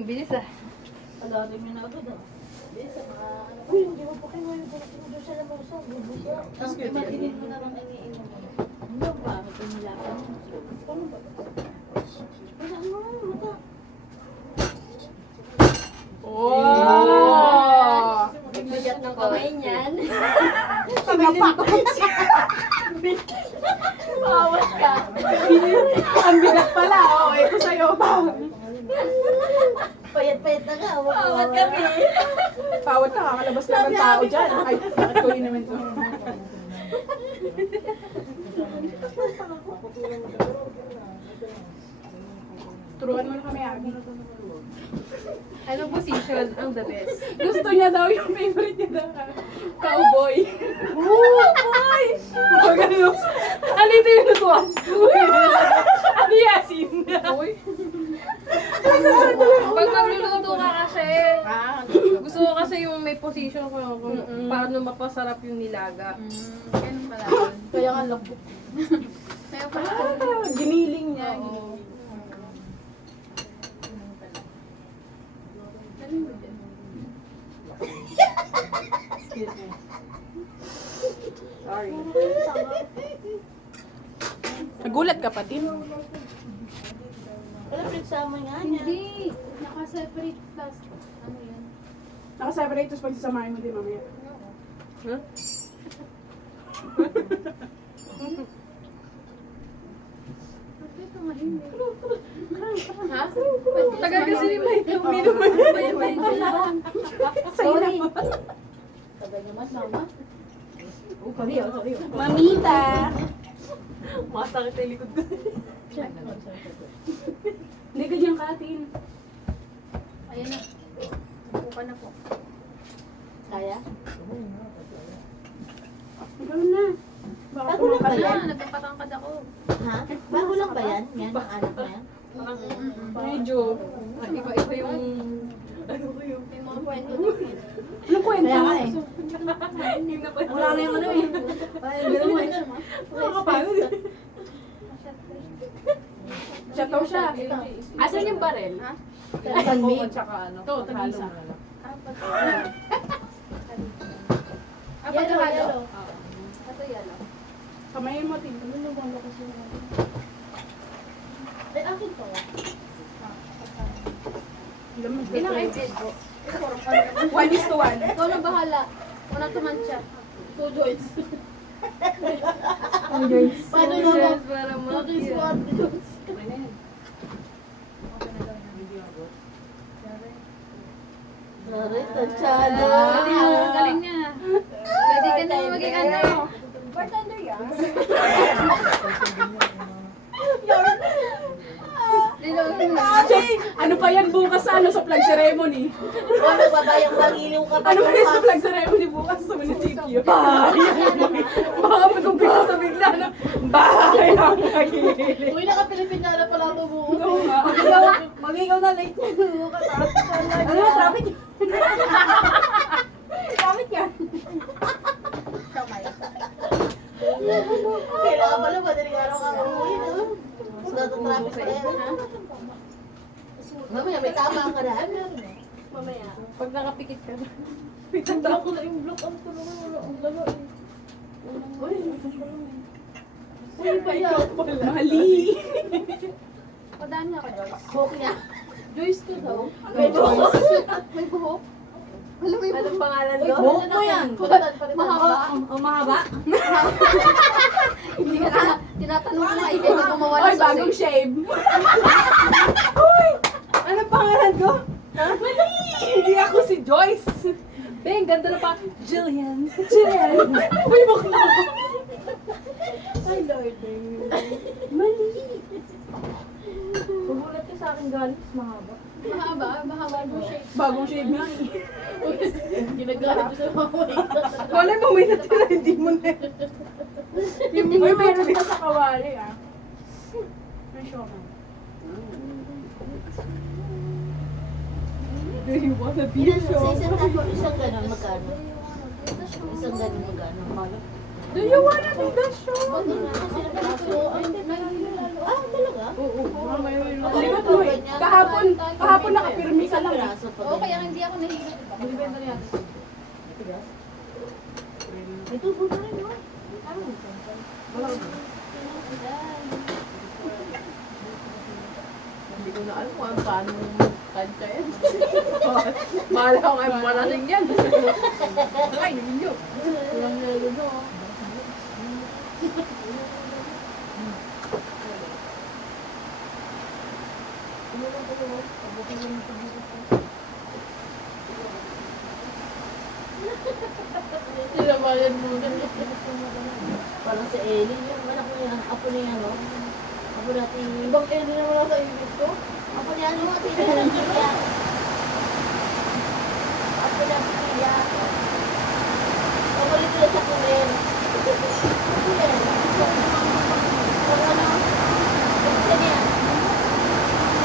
Bilis ah. Alarin mo na agad ah. Bilis sa mga ano. Uy, hindi mo pa kayo ngayon. Doon sa lamusa. Bubusya. Ang imatinin mo na lang iniinom mo. Ano ba? Pinilakan mo. Ano ba? Wala mo. Mata. Oh! Bigat ng kamay niyan. Pinapak. Bawat ka. Ang bigat pala. Oh, ito sa'yo pa. Payat-payat na nga. Bawat kami. Pawat ka, kakalabas lang ng tao dyan. Ay, ako yun naman to. Turuan mo na kami, Abby. Anong position ang the best? Gusto niya daw yung favorite niya daw. Cowboy. Cowboy! Magano. Ano ito yung lutuan? Ano yasin? Uy. Pag magluluto ka kasi, gusto ko kasi yung may position ko kung paano mapasarap yung nilaga. Ganun pala yun. Kaya nga lambot. Kaya pala. Giniling niya. Oo. Excuse me. Sorry. Nagulat ka pa din. Wala pinagsama nga niya. Hindi. Naka-separate class. Ano yan? Nakaseparate tapos pagsasamahin mo din mamaya. Huh? Bakit tumahimik? Ha? Tagal kasi ni Mike. Sa'yo na po. Sabay naman, mama. Sorry. Mamita! Masakit yung likod ko. Hindi ganyan ka, Tin. Ayan na. Buka na po. Kaya? Ikaw na. Baka Bago lang ba pumakas yan? na. Nagpapatangkad ako. Ha? Bago lang ba yan? Yan, ang anak na yan? Medyo. Iba-iba yung... Ano ko yung... May mga kwento din. Anong kwento? Kaya nga eh. Yung napanood. Wala na yung ano eh. Ay, gano'n mo eh. Nakakapagod. Siya daw siya. Asan yung barel? Ha? Tanmi. Tsaka ano? Ito, tagisa. Ah, pagkakalo. Ito yellow. Kamayin mo, Tin. Eh, akin to. Ilang edit? 1:1. Ikaw na bahala. Una tumansya. 2 joints. Paano Yes, naman? para Noodles mag- mo at noodles. Narin, tansyado. Ang galing niya. Pwede ka na maging ano. Bartender yan. Ano pa yan bukas sa sa flag ceremony? O, nagbabayang magiliw ka pa. Ano pa yan sa flag ceremony bukas sa munisipyo? Baka pagkumpisa sa bigla na bahay ang nagigili. Uy, naka-Pilipinara pala ito buo. Oo nga. Magigaw na late na buo. Ano yung traffic? Traffic yan. Kailangan pala, madaling araw ka uuwi, no? Mas traffic pa yan, ha? Mamaya, may tama ka na. Ano yun? Mamaya. Pag nakapikit ka na. Block ko na yung block. Ang tulungan mo na. Ang lalo eh. Uy, uy, pa yan. Mali. Padaan niya ka, Joyce. Buhok niya. Joyce ko daw. May buhok. May buhok. Anong pangalan ko? Buhok mo yan. Mahaba. Mahaba? Hindi ka na. Tinatanong ko nga, ikaw na gumawa Oy, ng bagong sausage. shave. Uy! Ano pangalan ko? Mali! Hindi ako si Joyce. Beng, ganda na pa. Jillian. Jen. Uy, bakla ako. Ay, Lord. Mali. Magulat ka sa akin galis, mahaba. Mahaba mo shape. Bagong shave nga eh. Ginagalit ko sa mga Wala mo may natira, hindi mo na. Uy, meron ka sa kawali ah. May show ka. Do you wanna be Sa isang tapo, isang ganun magkano? Isang ganun magkano? Do you wanna be the show? Kasi naman ako, ay, hindi, Ah, talaga? Oo. May Likod mo eh. Kahapon nakapirmi ka lang. Piraso pa Oo, ganyan. kaya hindi ako nahihilo. Binibenta niya. May tubo na rin, no? Hindi ko na alam kung paano tansya yan. Bahala ko kayo malasing yan. Ay, hindi. Walang naluluto. Nilabayan mo na. Parang si Ellie, yung anak mo yan, apo na yan, no? Apo natin. Ibang Ellie na wala sa ibig ko. Apo niya, no? Tingnan lang niya. Apo niya, siya. Paborito na sa kumin. Ano yan? Pag ano? Pagka niya.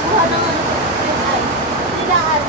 Kuha na nga ng ay. Tinaan.